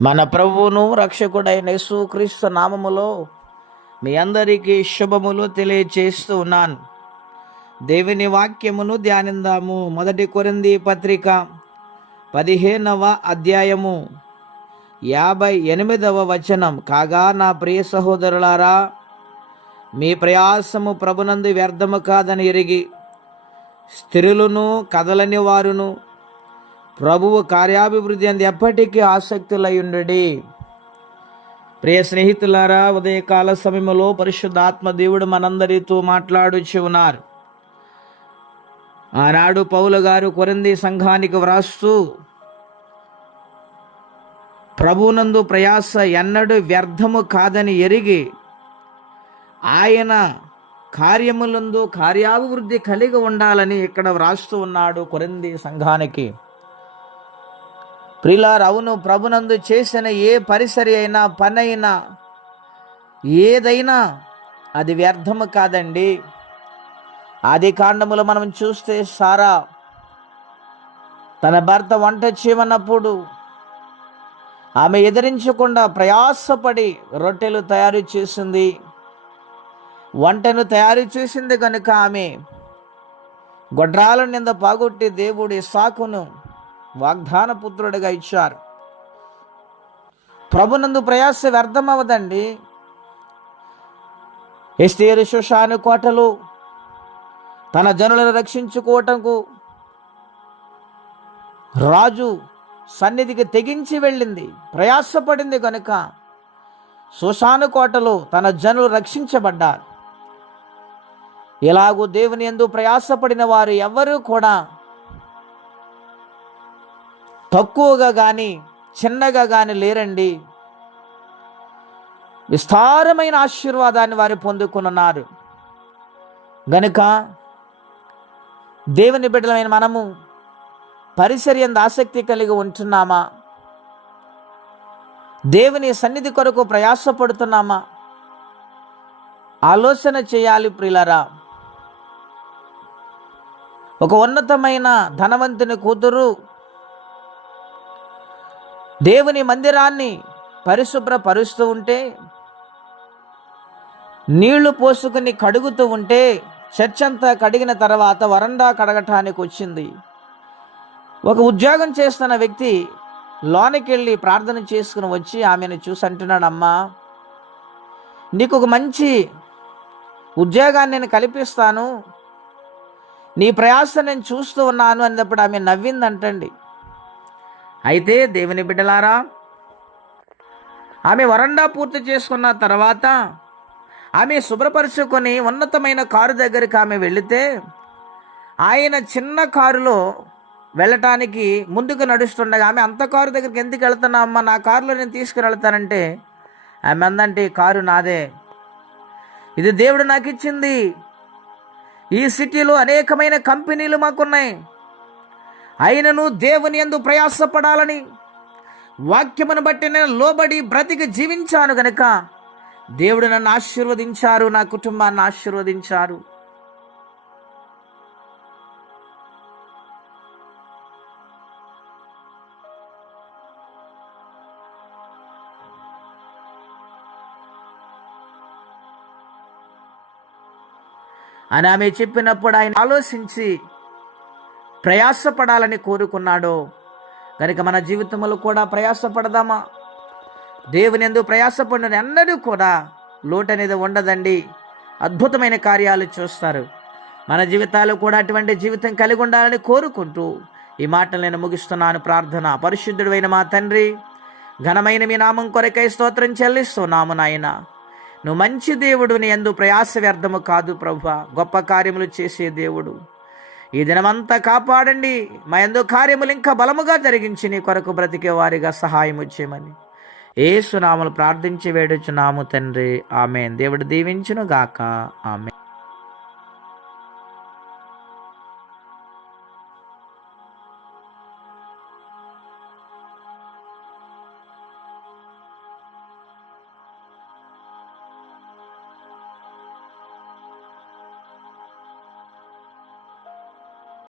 మన ప్రభువును రక్షకుడైన యేసుక్రీస్తు నామములో మీ అందరికీ శుభములు తెలియచేస్తూ ఉన్నాను. దేవుని వాక్యమును ధ్యానిందాము. 1 కొరింథీ పత్రిక 15వ అధ్యాయము 58వ వచనం. కాగా నా ప్రియ సహోదరులారా, మీ ప్రయాసము ప్రభునందు వ్యర్థము కాదని ఎరిగి స్థిరులను కదలని వారును ప్రభువు కార్యాభివృద్ధి అందు ఎప్పటికీ ఆసక్తులయ్యుండుడి. ప్రియ స్నేహితులారా, ఉదయకాల సమయంలో పరిశుద్ధాత్మ దేవుడు మనందరితో మాట్లాడుచు ఉన్నారు. ఆనాడు పౌలు గారు కొరింథీ సంఘానికి వ్రాస్తూ, ప్రభువునందు ప్రయాస ఎన్నడూ వ్యర్థము కాదని ఎరిగి ఆయన కార్యములందు కార్యాభివృద్ధి కలిగి ఉండాలని ఇక్కడ వ్రాస్తూ ఉన్నాడు కొరింథీ సంఘానికి. ప్రియులారా, అవును, ప్రభునందు చేసిన ఏ పరిసరి అయినా పని అయినా ఏదైనా అది వ్యర్థము కాదండి. ఆది కాండములో మనం చూస్తే సారా తన భర్త వంట చేయమన్నప్పుడు ఆమె ఎదిరించకుండా ప్రయాసపడి రొట్టెలు తయారు చేసింది. వంటను తయారు చేసింది కనుక ఆమె గొడ్రాల నింద పాగొట్టి దేవుడి ఇస్సాకును వాగ్దాన పుత్రుడిగా ఇచ్చారు. ప్రభునందు ప్రయాస వ్యర్థమవదండి. ఎస్తేరు షూషాను కోటలు తన జనులను రక్షించుకోవటంకు రాజు సన్నిధికి తెగించి వెళ్ళింది, ప్రయాసపడింది కనుక షూషాను కోటలో తన జనులు రక్షించబడ్డారు. ఇలాగూ దేవుని యందు ప్రయాసపడిన వారు ఎవరూ కూడా తక్కువగా కానీ చిన్నగా కానీ లేరండి. విస్తారమైన ఆశీర్వాదాన్ని వారు పొందుకున్నారు. గనుక దేవుని బిడ్డలమైన మనము పరిసరి యందు ఆసక్తి కలిగి ఉంటున్నామా? దేవుని సన్నిధి కొరకు ప్రయాసపడుతున్నామా? ఆలోచన చేయాలి ప్రియులారా. ఒక ఉన్నతమైన ధనవంతుని కూతురు దేవుని మందిరాన్ని పరిశుభ్రపరుస్తూ ఉంటే, నీళ్లు పోసుకుని కడుగుతూ ఉంటే, చర్చ్ అంతా కడిగిన తర్వాత వరండా కడగటానికి వచ్చింది. ఒక ఉద్యోగం చేస్తున్న వ్యక్తి లోనికి వెళ్ళి ప్రార్థన చేసుకుని వచ్చి ఆమెను చూసి అంటున్నాడు, అమ్మా, నీకు ఒక మంచి ఉద్యోగాన్ని నేను కల్పిస్తాను, నీ ప్రయాస నేను చూస్తూ ఉన్నాను అన్నప్పుడు ఆమె నవ్విందంటండి. అయితే దేవుని బిడ్డలారా, ఆమె వరండా పూర్తి చేసుకున్న తర్వాత ఆమె శుభ్రపరుచుకొని ఉన్నతమైన కారు దగ్గరికి ఆమె వెళితే, ఆయన చిన్న కారులో వెళ్ళటానికి ముందుకు నడుస్తుండగా ఆమె అంత కారు దగ్గరికి ఎందుకు వెళ్తున్నా అమ్మ, నా కారులో నేను తీసుకుని వెళ్తానంటే ఆమె అందంటే, కారు నాదే, ఇది దేవుడు నాకు ఇచ్చింది. ఈ సిటీలో అనేకమైన కంపెనీలు మాకున్నాయి, అయినను దేవుని యందు ప్రయాసపడాలని వాక్యమును బట్టి నేను లోబడి బ్రతికి జీవించాను గనుక దేవుడు నన్ను ఆశీర్వదించారు, నా కుటుంబాన్ని ఆశీర్వదించారు. అని ఆమె చెప్పినప్పుడు ఆయన ఆలోచించి ప్రయాసపడాలని కోరుకున్నాడు. కనుక మన జీవితంలో కూడా ప్రయాసపడదామా? దేవుని యందు ప్రయాసపడిన ఎన్నడూ కూడా లోటు అనేది ఉండదండి. అద్భుతమైన కార్యాలు చూస్తారు. మన జీవితాలు కూడా అటువంటి జీవితం కలిగి ఉండాలని కోరుకుంటూ ఈ మాటలు నేను ముగిస్తున్నాను. ప్రార్థన. పరిశుద్ధుడైన మా తండ్రి, ఘనమైన మీ నామం కొరకై స్తోత్రం చెల్లిస్తున్నాము నాయన. నువ్వు మంచి దేవుడు, నీ యందు ప్రయాస వ్యర్థము కాదు ప్రభువా. గొప్ప కార్యములు చేసే దేవుడు, ఈ దినమంతా కాపాడండి. మా యందు కార్యములు ఇంకా బలముగా జరిగించి నీ కొరకు బ్రతికే వారిగా సహాయం చేయమని యేసు నామములో ప్రార్థించి వేడుచున్నాము తండ్రి. ఆమేన్. దేవుడు దీవించును గాక. ఆమేన్.